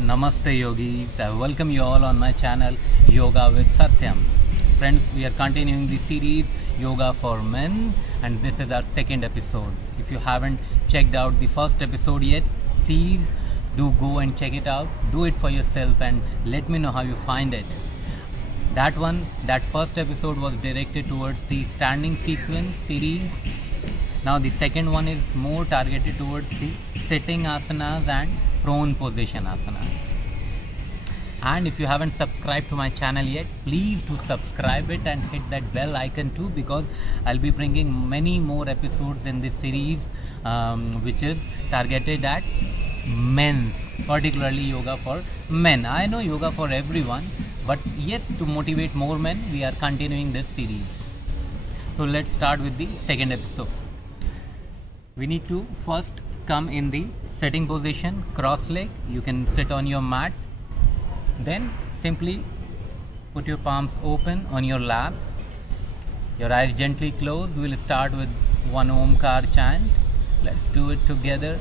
Namaste yogis, I welcome you all on my channel Yoga with Satyam. Friends, we are continuing the series Yoga for Men and this is our second episode. If you haven't checked out the first episode yet, please do go and check it out. Do it for yourself and let me know how you find it. That first episode was directed towards the standing sequence series. Now the second one is more targeted towards the sitting asanas and prone position asanas. And if you haven't subscribed to my channel yet, please do subscribe it and hit that bell icon too, because I'll be bringing many more episodes in this series which is targeted at men's, particularly yoga for men. I know yoga for everyone, but yes, to motivate more men, we are continuing this series. So let's start with the second episode. We need to first come in the sitting position, cross leg. You can sit on your mat. Then simply put your palms open on your lap. Your eyes gently closed. We will start with one Omkar chant. Let's do it together.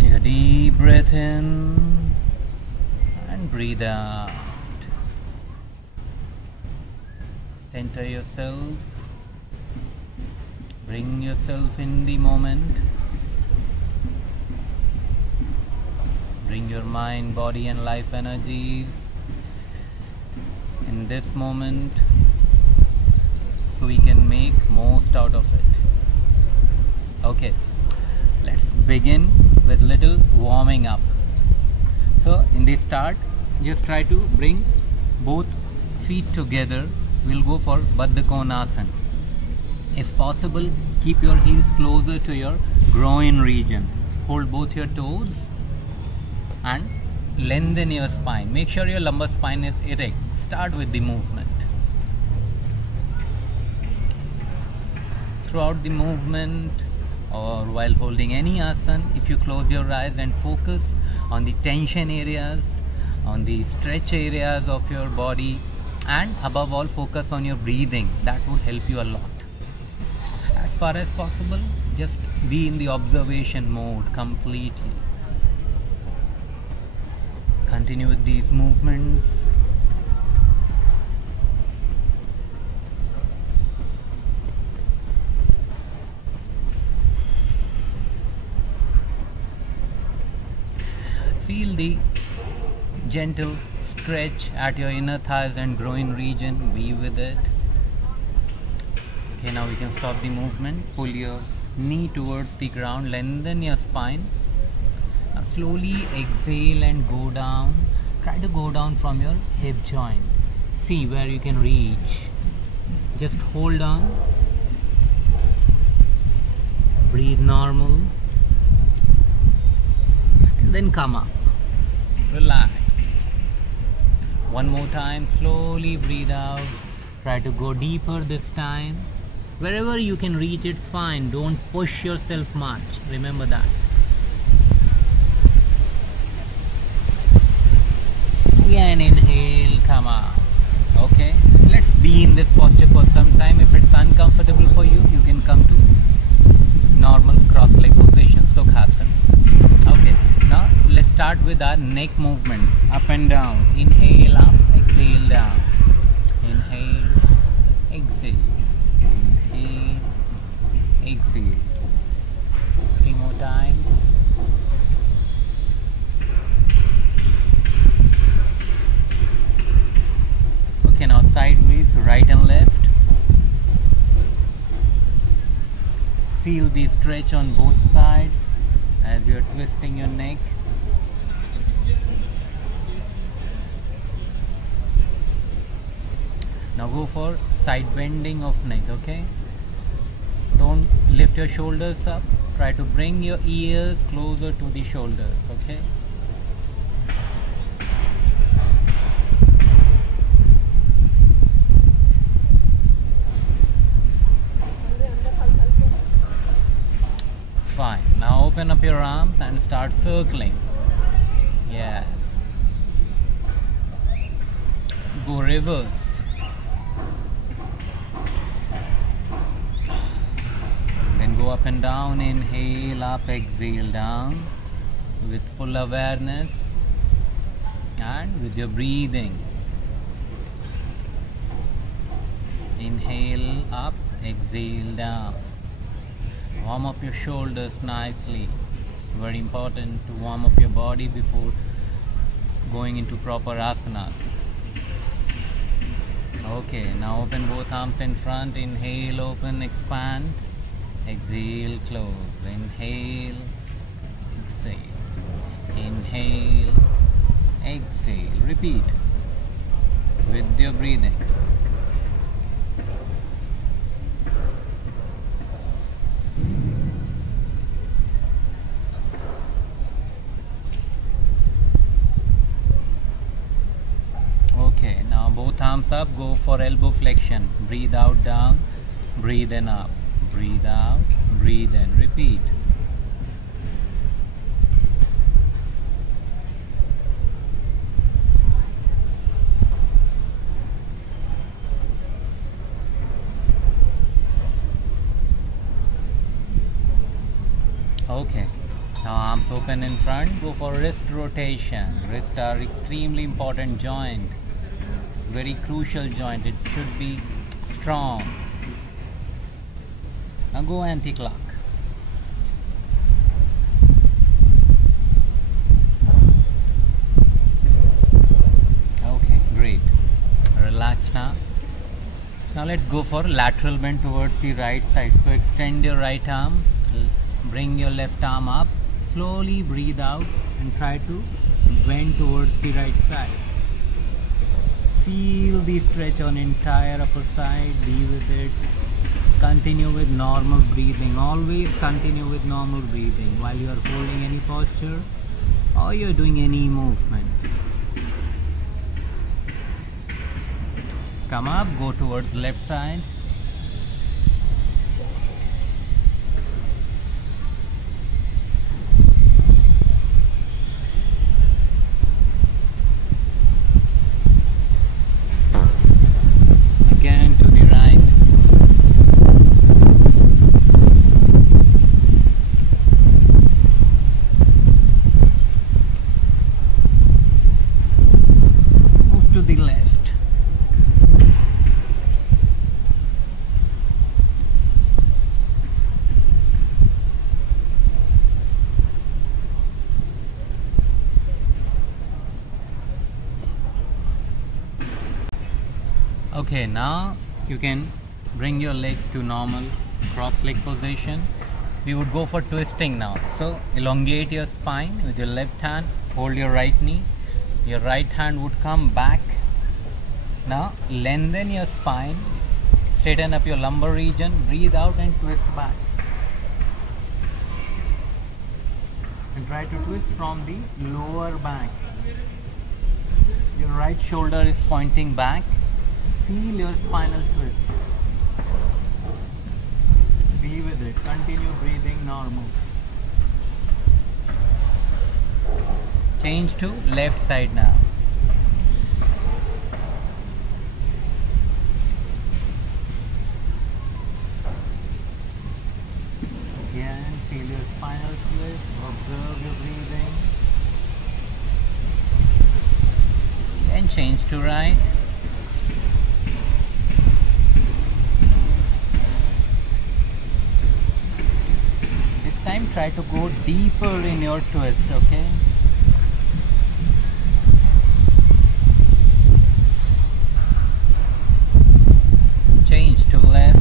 Take a deep breath in and breathe out. Center yourself. Bring yourself in the moment. Bring your mind, body and life energies in this moment so we can make most out of it. Okay, let's begin with little warming up. So in the start, just try to bring both feet together. We'll go for Baddha Konasana. If possible, keep your heels closer to your groin region. Hold both your toes and lengthen your spine. Make sure your lumbar spine is erect. Start with the movement. Throughout the movement or while holding any asana, if you close your eyes and focus on the tension areas, on the stretch areas of your body, and above all focus on your breathing, that would help you a lot. As far as possible, just be in the observation mode completely. Continue with these movements. Feel the gentle stretch at your inner thighs and groin region. Be with it. Okay, now we can stop the movement. Pull your knee towards the ground. Lengthen your spine. Now slowly exhale and go down. Try to go down from your hip joint. See where you can reach. Just hold on. Breathe normal. And then come up. Relax. One more time. Slowly breathe out. Try to go deeper this time. Wherever you can reach, it's fine. Don't push yourself much. Remember that. And inhale, come out. Okay, let's be in this posture for some time. If it's uncomfortable for you, you can come to normal cross-leg position, Sukhasana. Okay, now let's start with our neck movements. Up and down. Inhale up, exhale down. Inhale, exhale. Inhale, exhale. 3 more times. Okay, now sideways, right and left. Feel the stretch on both sides as you are twisting your neck. Now go for side bending of neck, okay? Don't lift your shoulders up. Try to bring your ears closer to the shoulders, okay? open up your arms and start circling. Yes. Go reverse. Then go up and down. Inhale up, exhale down with full awareness and with your breathing. Inhale up, exhale down. Warm up your shoulders nicely. Very important to warm up your body before going into proper asanas. Okay, now open both arms in front. Inhale, open, expand. Exhale, close. Inhale, exhale. Inhale, exhale. Repeat with your breathing. Okay, now both arms up, go for elbow flexion. Breathe out, down, breathe in, up, breathe out, breathe in, repeat. Okay, now arms open in front, go for wrist rotation. Wrists are extremely important joint. Very crucial joint, it should be strong. Now go anti-clock. Okay, great. Relax now. Now let's go for lateral bend towards the right side. So extend your right arm, bring your left arm up, slowly breathe out and try to bend towards the right side. Feel the stretch on entire upper side, be with it. Continue with normal breathing. Always continue with normal breathing while you are holding any posture or you are doing any movement. Come up, go towards left side. Okay, now you can bring your legs to normal cross leg position. We would go for twisting now. So elongate your spine with your left hand, hold your right knee. Your right hand would come back. Now lengthen your spine, straighten up your lumbar region, breathe out and twist back. And try to twist from the lower back. Your right shoulder is pointing back. Feel your spinal twist. Be with it. Continue breathing normal. Change to left side now. Again, feel your spinal twist. Observe your breathing. Then change to right. Time try to go deeper in your twist, okay? Change to left.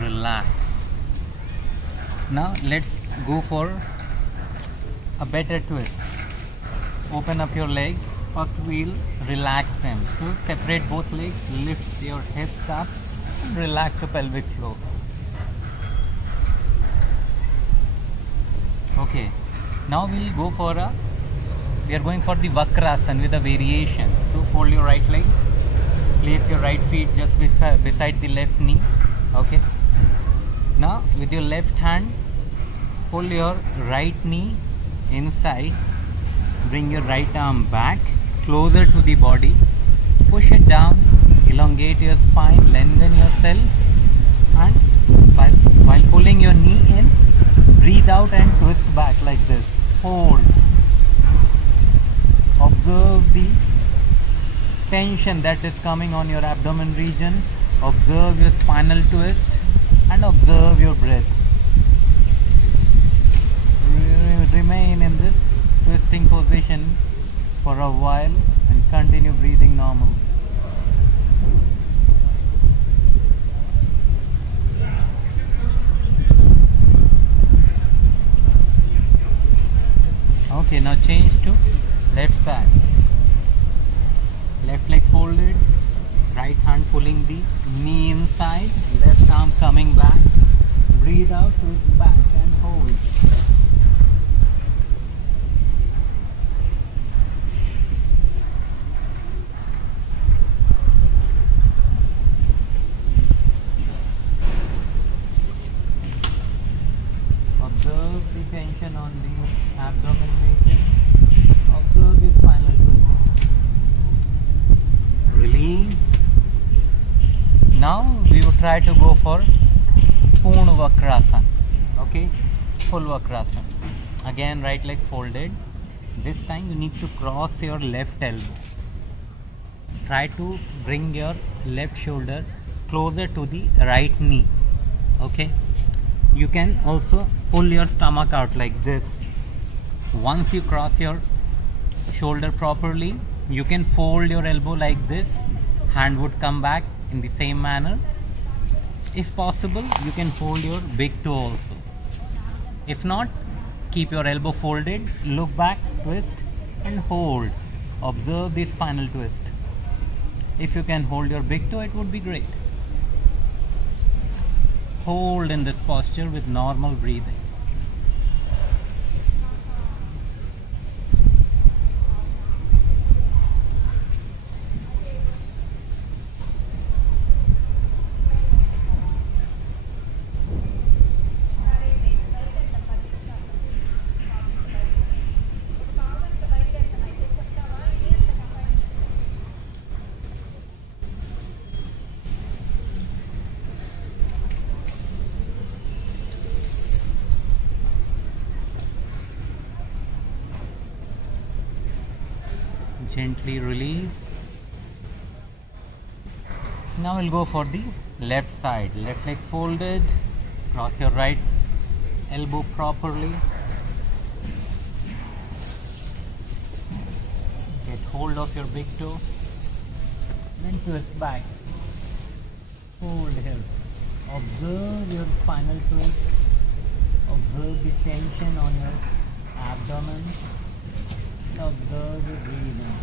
Relax. Now let's go for a better twist. Open up your legs. First we'll relax them. So separate both legs, lift your hips up, and relax the pelvic floor. Okay, now we are going for the Vakrasana with a variation. So fold your right leg, place your right feet just beside the left knee. Okay, now with your left hand pull your right knee inside, bring your right arm back closer to the body, push it down, elongate your spine, lengthen yourself, and while pulling your knee in, breathe out and twist back like this. Hold. Observe the tension that is coming on your abdomen region. Observe your spinal twist and observe your breath. Remain in this twisting position for a while and continue breathing normal. Okay, now change to left side. Left leg folded, right hand pulling the knee inside, left arm coming back. Breathe out, twist back and hold. Observe the tension on the abdomen region. Observe the spinal twist. Release. Now we will try to go for Purna Vakrasana. Okay, full Vakrasana. Again, right leg folded. This time you need to cross your left elbow. Try to bring your left shoulder closer to the right knee. Okay. You can also pull your stomach out like this. Once you cross your shoulder properly, you can fold your elbow like this. Hand would come back in the same manner. If possible, you can fold your big toe also. If not, keep your elbow folded, look back, twist and hold. Observe the spinal twist. If you can hold your big toe, it would be great. Hold in this posture with normal breathing. Gently release. Now we'll go for the left side. Left leg folded. Cross your right elbow properly. Get hold of your big toe. Then twist back. Hold here. Observe your spinal twist. Observe the tension on your abdomen. Observe your breathing.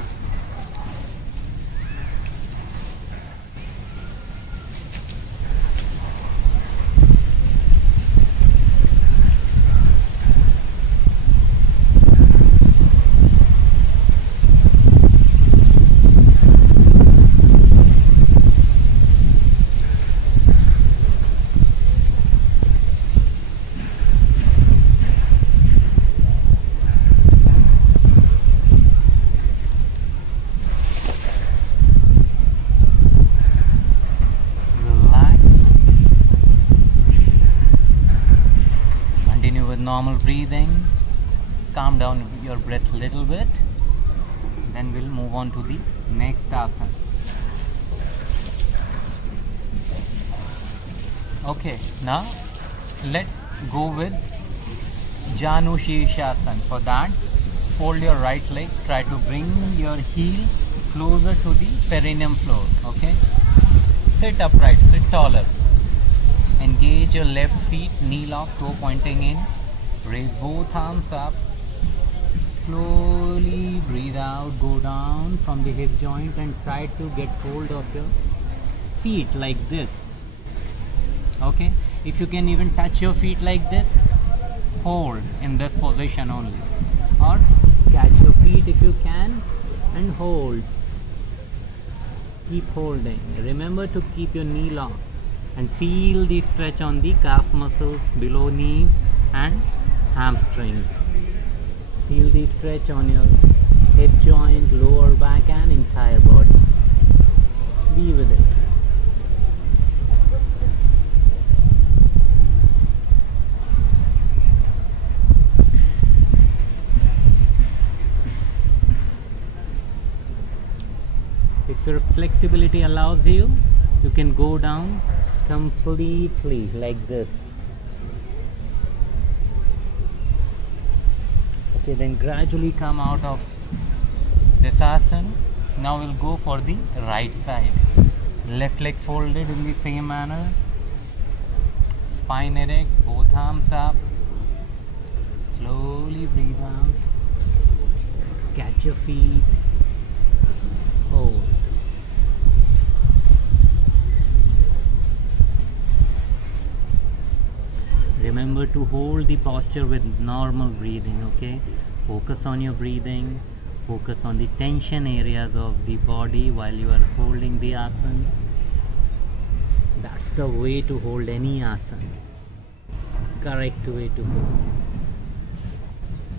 Normal breathing. Calm down your breath a little bit. Then we'll move on to the next asana. Okay, now let's go with Janu Shirshasana. For that, fold your right leg. Try to bring your heel closer to the perineum floor. Okay, sit upright, sit taller. Engage your left feet, knee lock, toe pointing in. Raise both arms up. Slowly breathe out, go down from the hip joint and try to get hold of your feet like this. Okay, if you can even touch your feet like this, hold in this position only, or catch your feet if you can and hold. Keep holding. Remember to keep your knee long and feel the stretch on the calf muscles below knees and hamstrings. Feel the stretch on your hip joint, lower back and entire body. Be with it. If your flexibility allows you, you can go down completely like this. Okay, then gradually come out of this asana. Now we'll go for the right side. Left leg folded in the same manner. Spine erect, both arms up. Slowly breathe out. Catch your feet. Hold. Remember to hold the posture with normal breathing, okay? Focus on your breathing. Focus on the tension areas of the body while you are holding the asana. That's the way to hold any asana. Correct way to hold.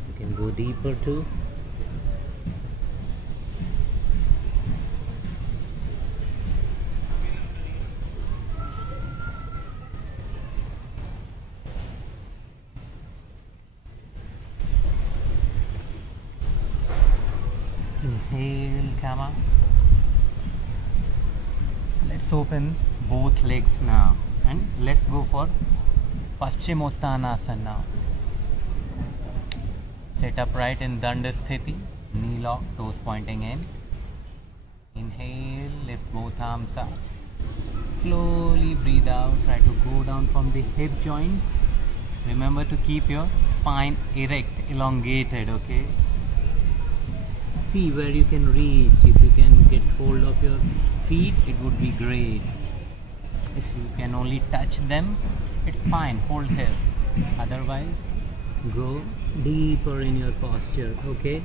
You can go deeper too. Inhale, come up. Let's open both legs now and let's go for Paschimottanasana now. Sit upright in Danda Sthiti, knee lock, toes pointing in. Inhale, lift both arms up. Slowly breathe out, try to go down from the hip joint. Remember to keep your spine erect, elongated, okay? See where you can reach. If you can get hold of your feet, it would be great. If you can only touch them, it's fine, hold here. Otherwise, go deeper in your posture, okay?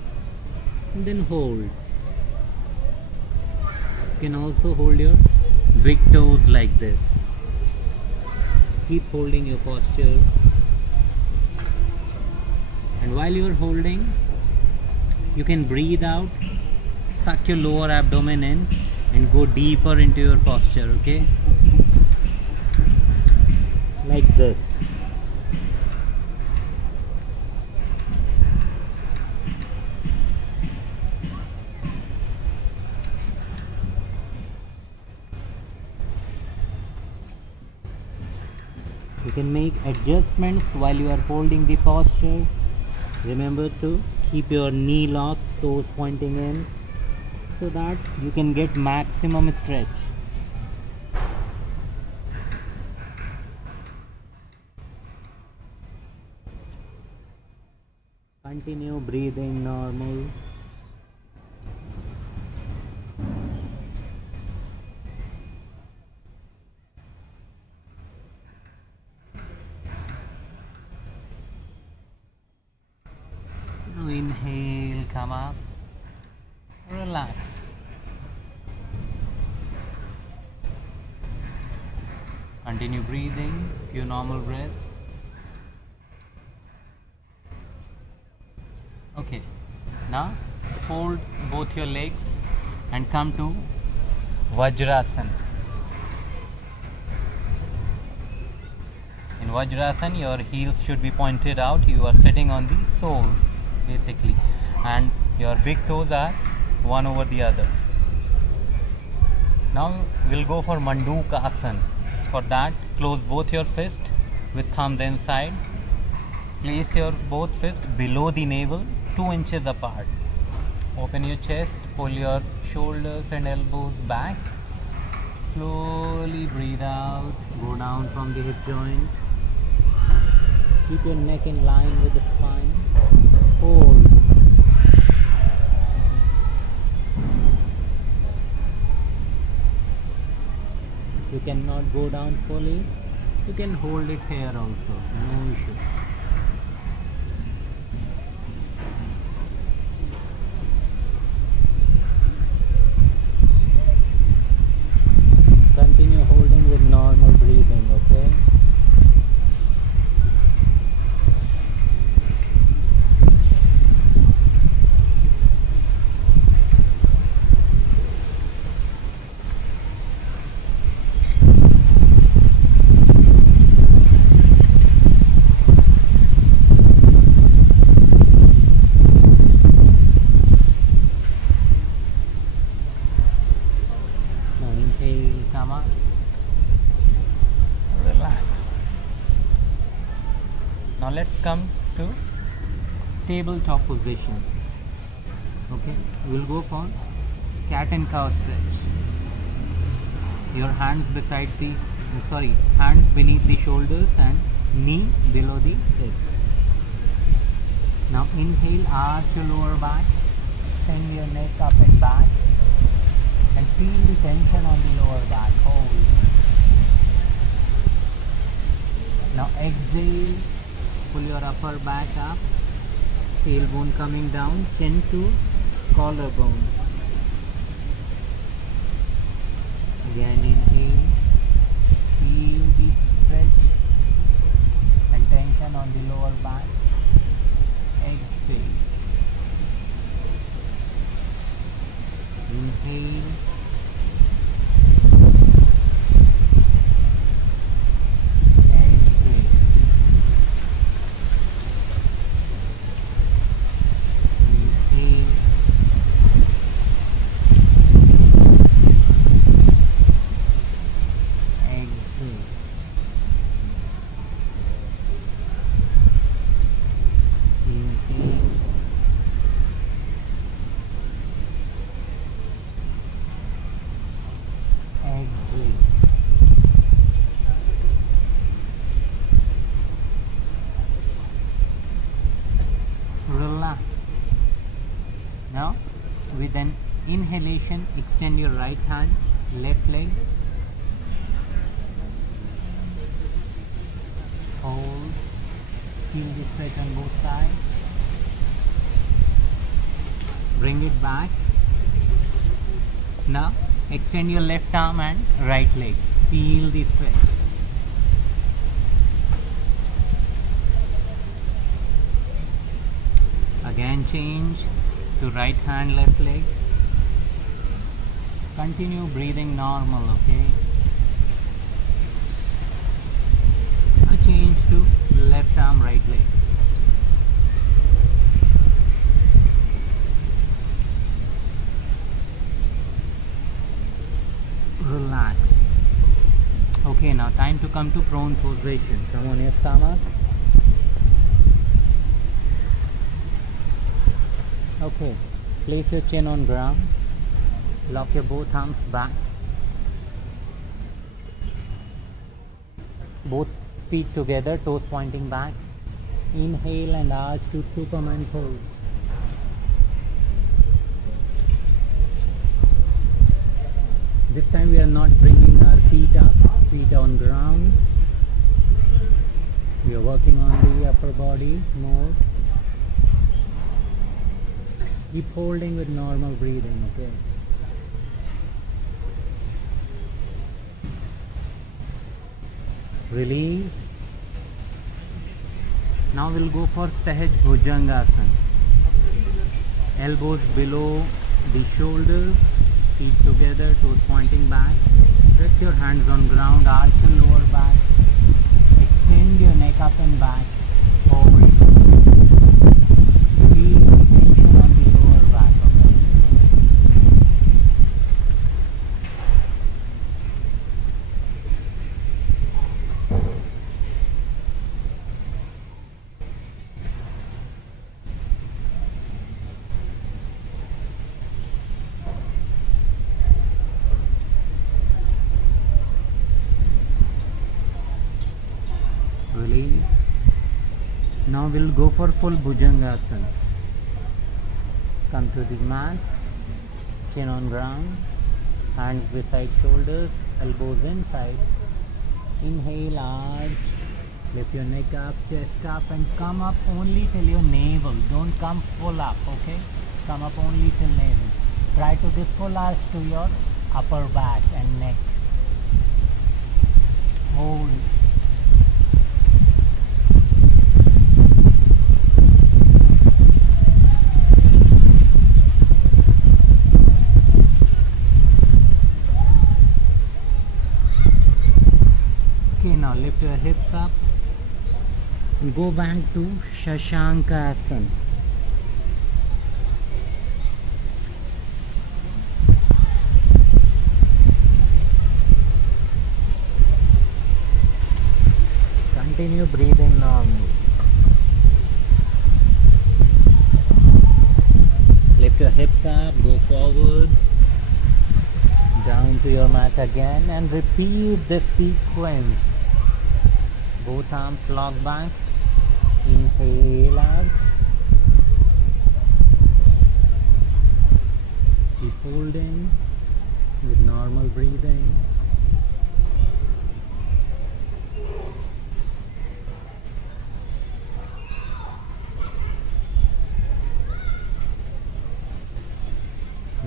And then hold. You can also hold your big toes like this. Keep holding your posture. And while you are holding, you can breathe out, suck your lower abdomen in and go deeper into your posture, okay? Like this. You can make adjustments while you are holding the posture. Remember to keep your knee locked, toes pointing in, so that you can get maximum stretch. Continue breathing normal. Now inhale, come up, relax. Continue breathing, few normal breaths. Okay, now fold both your legs and come to Vajrasana. In Vajrasana, your heels should be pointed out. You are sitting on the soles basically, and your big toes are one over the other. Now we'll go for Mandukasana. For that, close both your fists with thumbs inside. Place your both fists below the navel, 2 inches apart. Open your chest, pull your shoulders and elbows back. Slowly breathe out, go down from the hip joint. Keep your neck in line with the spine. Hold. You cannot go down fully. You can hold it here also, no issue. tabletop position. Okay, we'll go for cat and cow stretch. Your hands beside the hands beneath the shoulders and knee below the hips. Now inhale, arch your lower back, extend your neck up and back, and feel the tension on the lower back. Hold. Now exhale, pull your upper back up, tailbone coming down, chin to collarbone. Again inhale, feel the stretch and tension on the lower back. Exhale. Inhale. Exhale. Inhale. Exhale. Inhale. Exhale. Relax. Now, with an inhalation, extend your right hand, left leg. Hold. Feel the stretch on both sides. Bring it back. Now, extend your left arm and right leg. Feel the stretch. Again change to right hand, left leg. Continue breathing normal, okay? Now change to left arm, right leg. Relax. Okay, now time to come to prone position. Come on your stomach. Okay, place your chin on ground. Lock your both arms back. Both feet together, toes pointing back. Inhale and arch to Superman pose. This time we are not bringing our feet up, feet on ground. We are working on the upper body more. Keep holding with normal breathing, okay? Release. Now we'll go for Sahaj Bhujangasana. Elbows below the shoulders, feet together, toes pointing back. Press your hands on ground, arch your lower back. Extend your neck up and back. Hold. Feel the tension on the lower back, okay? Release. Now we'll go for full Bhujangasana. Come to the mat, chin on ground, hands beside shoulders, elbows inside. Inhale, arch, lift your neck up, chest up, and come up only till your navel. Don't come full up, okay? Come up only till navel. Try to give full arch to your upper back and neck. Hold. Okay, now lift your hips up and go back to Shashankasana. Continue breathing normally. Lift your hips up, go forward, down to your mat again, and repeat this sequence. Both arms lock back, inhale out, keep holding with normal breathing.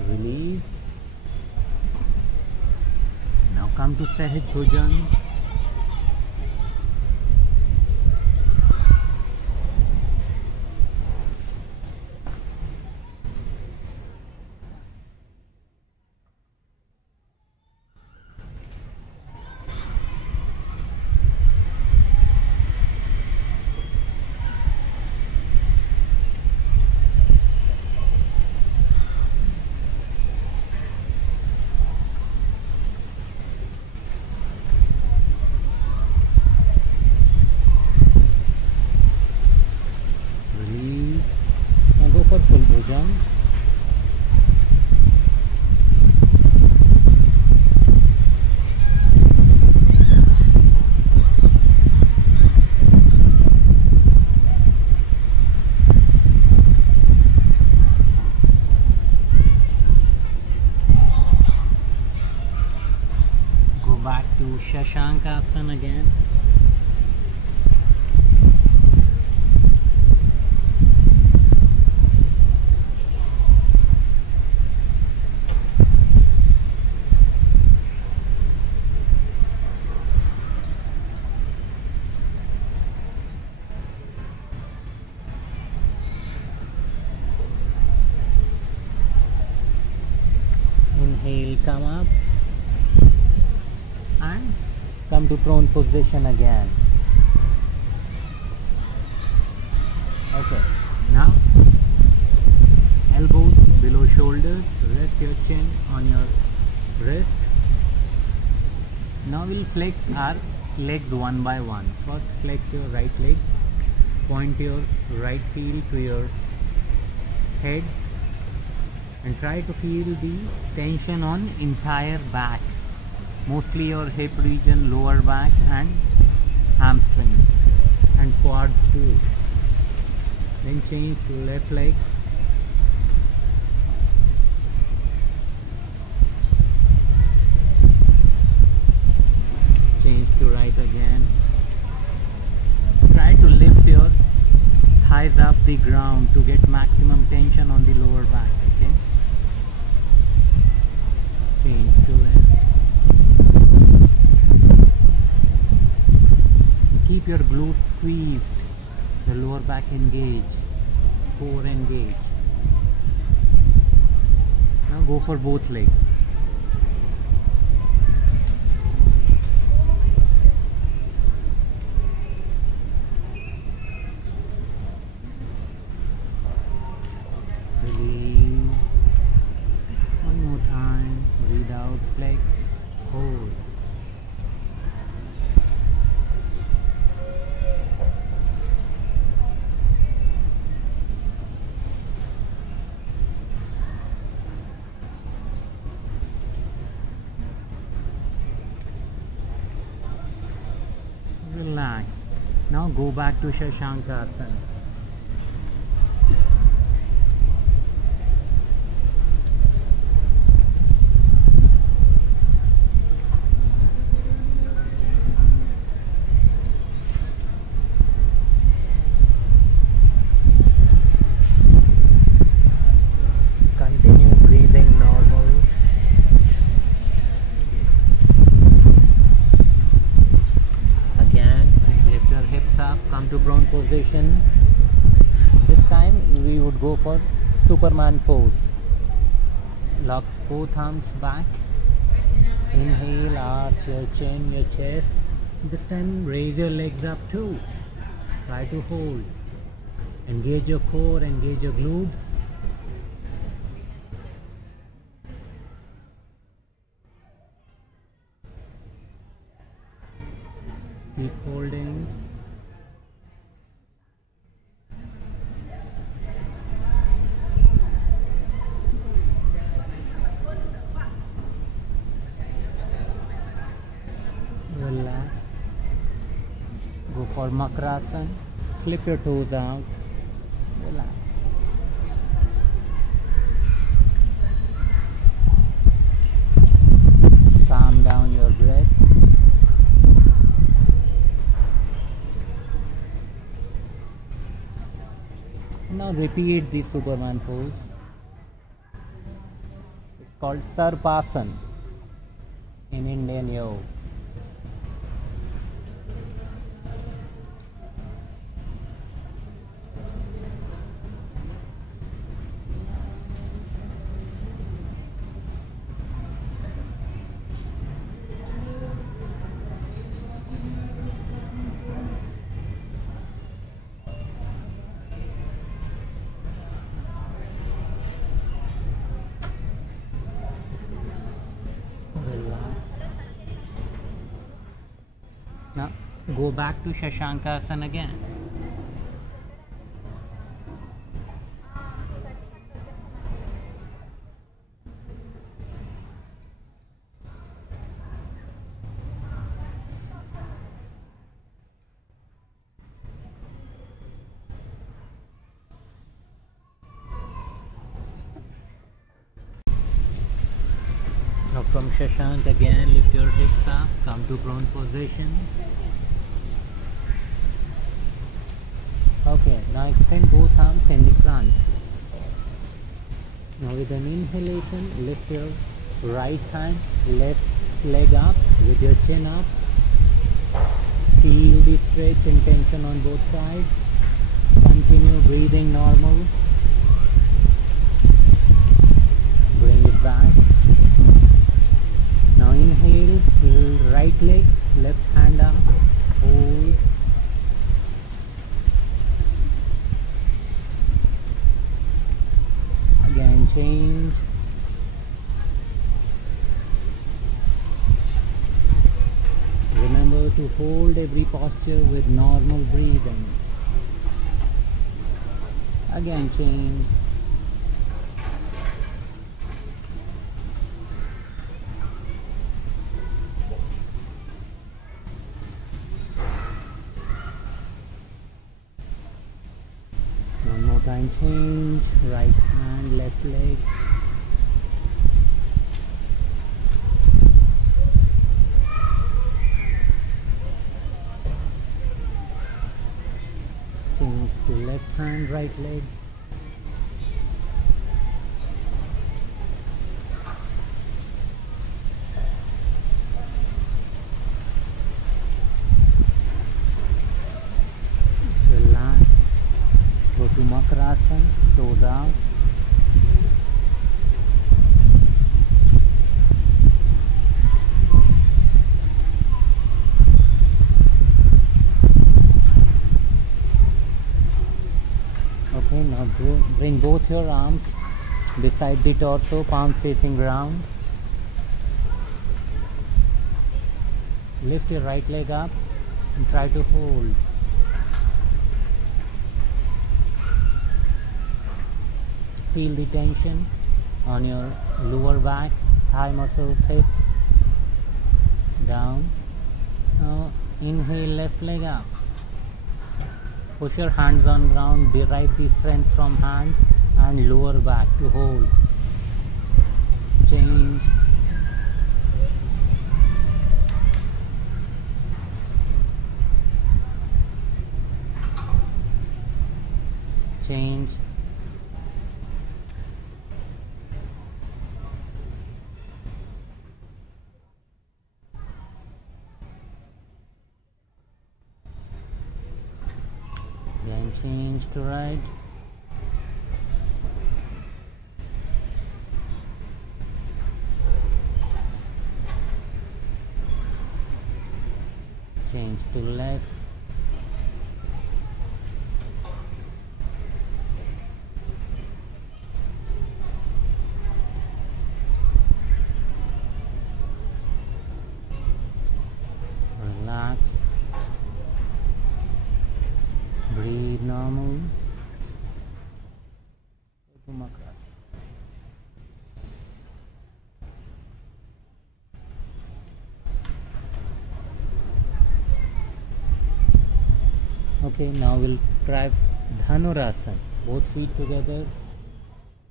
Release. Now come to Sahaj Bhujan. Back to Shashankasana again. Inhale, come up. And come to prone position again. Okay, now elbows below shoulders, rest your chin on your wrist. Now we'll flex our legs one by one. First flex your right leg, point your right heel to your head and try to feel the tension on entire back. Mostly your hip region, lower back and hamstrings and quads too. Then change to left leg. Change to right again. Try to lift your thighs up the ground to get maximum tension on the lower back. Okay. Change to left. Keep your glutes squeezed, the lower back engaged, core engaged. Now go for both legs. Release. One more time. Breathe out, flex, hold. Relax. Now go back to Shashankasana. Continue breathing normal. Come to prone position. This time we would go for Superman pose. Lock both arms back. Inhale, arch your chin, your chest. This time raise your legs up too. Try to hold. Engage your core, engage your glutes. Keep holding. For Makrasana, slip your toes out, relax. Calm down your breath. Now repeat the Superman pose. It's called Sarpasana in Indian yoga. Now go back to Shashankasana again. Now from Shashank again, lift your hips up, come to prone position. Okay, now extend both arms in the front. Now with an inhalation, lift your right hand, left leg up with your chin up. Feel the stretch and tension on both sides. Continue breathing normal. Bring it back. Now inhale, right leg, left hand up, hold. Again change. Remember to hold every posture with normal breathing. Again change. One more time change. Right hand, left leg. Change to left hand, right leg. Relax. Go to Makrasana, toes out. Okay, now bring both your arms beside the torso, palms facing ground. Lift your right leg up and try to hold. Feel the tension on your lower back, thigh muscles, hips, down. Now inhale, left leg up. Push your hands on ground, derive the strength from hands and lower back to hold. Change. Change. Then change to right. Change to left. Relax. Breathe normal. Go to Makrasana. Okay, now we'll try Dhanurasana. Both feet together,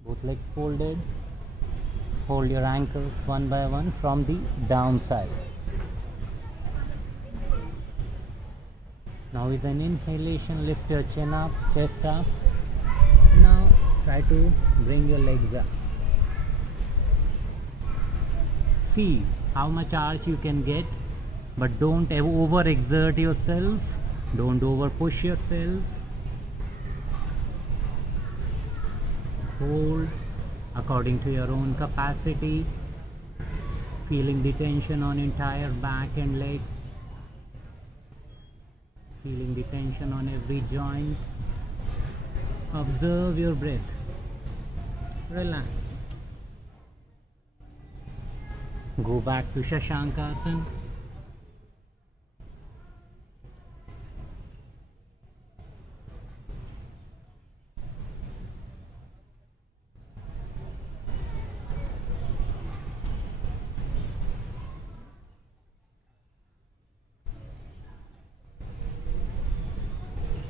both legs folded. Hold your ankles one by one from the downside. Now with an inhalation, lift your chin up, chest up. Now try to bring your legs up. See how much arch you can get, but don't overexert yourself. Don't over push yourself. Hold according to your own capacity, feeling the tension on entire back and legs, feeling the tension on every joint. Observe your breath. Relax. Go back to Shashankasana.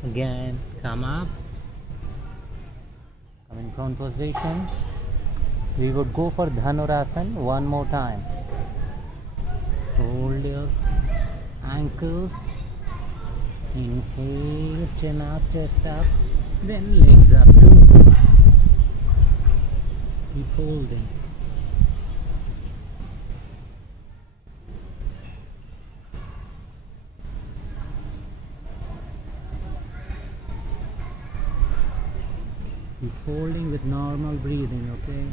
Again, come up, come in prone position. We would go for Dhanurasana one more time. Hold your ankles, inhale, chin up, chest up, then legs up too. Keep holding. Keep holding with normal breathing, okay?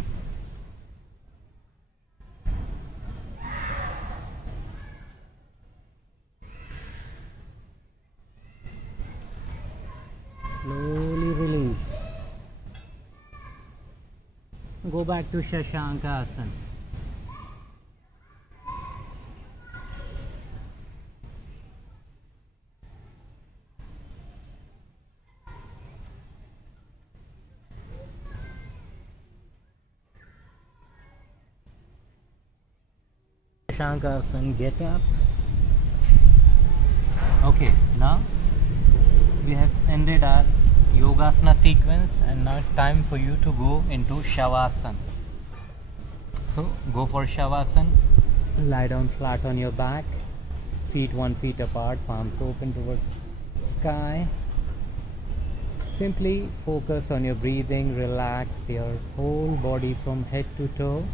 Slowly release. Go back to Shashankasana. Shashankasana, get up. Okay, now we have ended our Yogasana sequence and now it's time for you to go into Shavasana. So go for Shavasana. Lie down flat on your back, feet 1 feet apart, palms open towards sky. Simply focus on your breathing, relax your whole body from head to toe.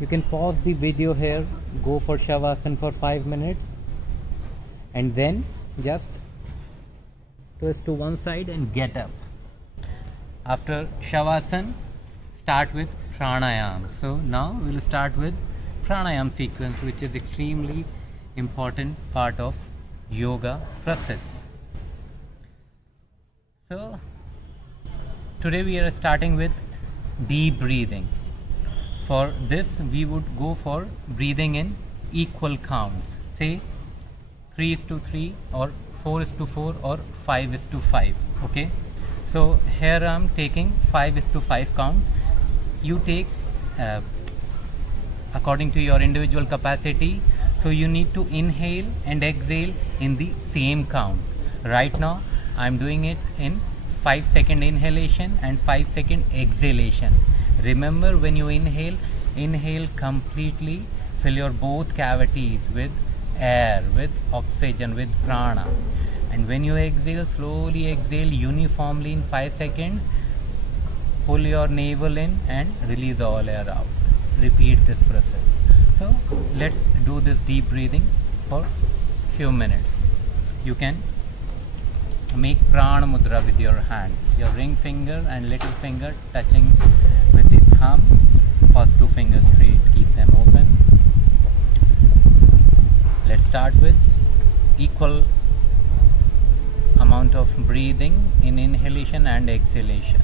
You can pause the video here, go for Shavasana for 5 minutes and then just twist to one side and get up. After Shavasana, start with Pranayam. So now we'll start with Pranayam sequence, which is extremely important part of yoga process. So today we are starting with deep breathing. For this we would go for breathing in equal counts, say 3:3 or 4:4 or 5:5. Okay, so here I am taking 5:5 count. You take according to your individual capacity. So you need to inhale and exhale in the same count. Right now I am doing it in 5-second inhalation and 5-second exhalation. Remember, when you inhale, inhale completely, fill your both cavities with air, with oxygen, with prana. And when you exhale, slowly exhale uniformly in 5 seconds. Pull your navel in and release all air out. Repeat this process. So let's do this deep breathing for few minutes. You can make prana mudra with your hand, your ring finger and little finger touching with the thumb. First 2 fingers straight, keep them open. Let's start with equal amount of breathing in inhalation and exhalation.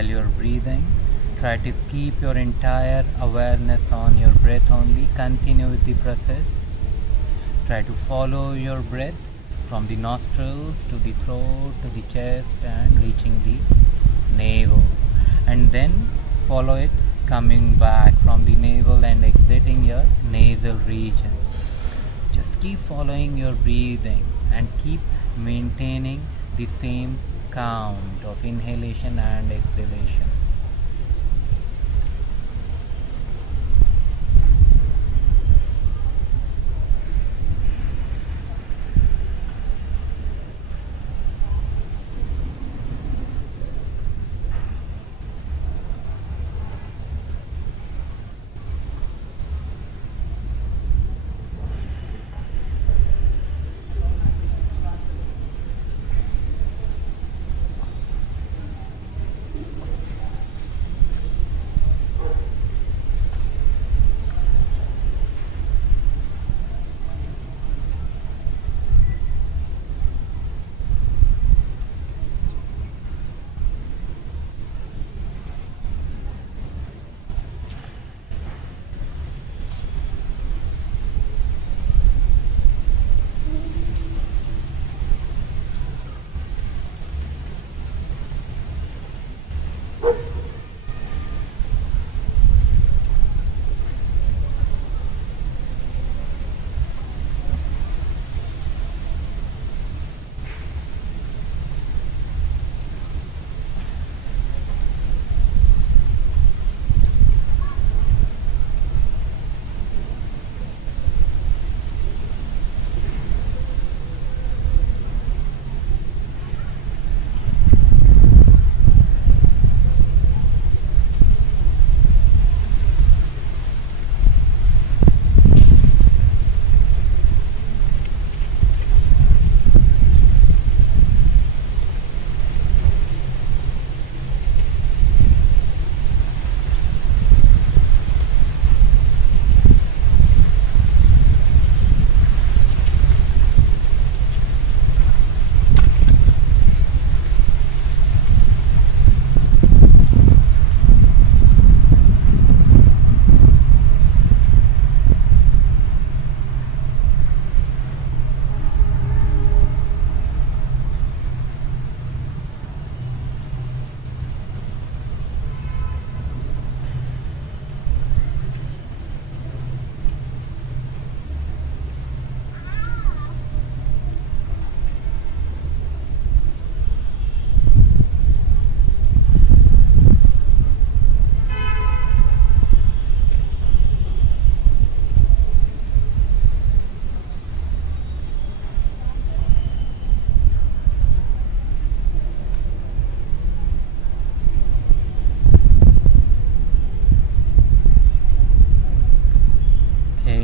while you're breathing. Try to keep your entire awareness on your breath only. Continue with the process. Try to follow your breath from the nostrils to the throat to the chest and reaching the navel, and then follow it coming back from the navel and exiting your nasal region. Just keep following your breathing and keep maintaining the same count of inhalation and exhalation.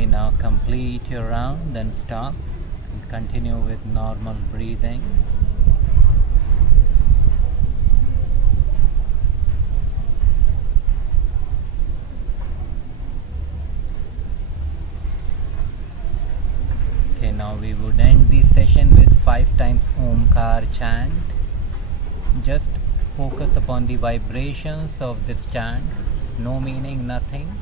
Now complete your round, then stop and continue with normal breathing. Okay, now we would end this session with 5 times Omkar chant. Just focus upon the vibrations of this chant. No meaning, nothing.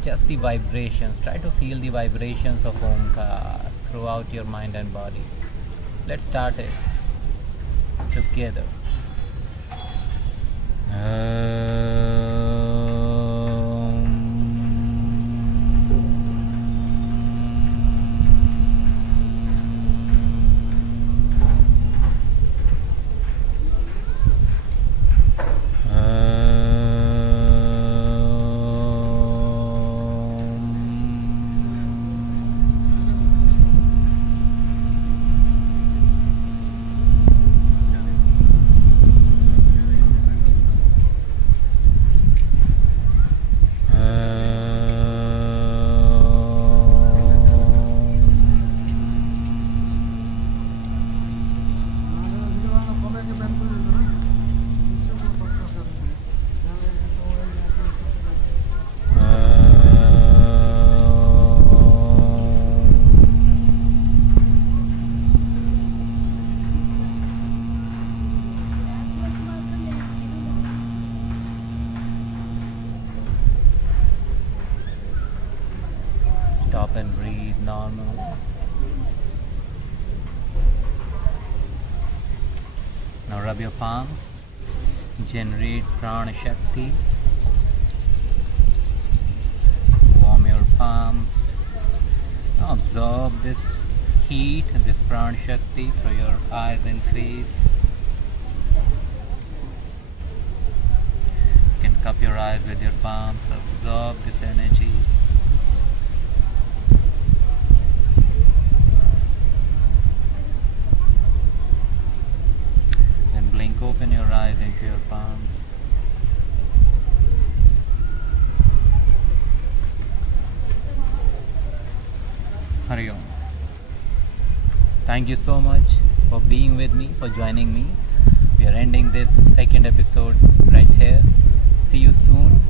Just the vibrations. Try to feel the vibrations of Omkar throughout your mind and body. Let's start it together. Stop and breathe normal. Now rub your palms. Generate prana shakti. Warm your palms. Now absorb this heat, this prana shakti through your eyes and face. You can cup your eyes with your palms. Absorb this energy. Blink open your eyes into your palms. Hari Om. Thank you so much for being with me, for joining me. We are ending this second episode right here. See you soon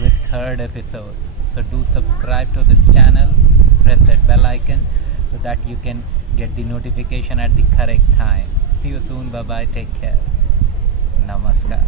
with third episode. So do subscribe to this channel, press that bell icon so that you can get the notification at the correct time. See you soon. Bye bye. Take care. Namaskar.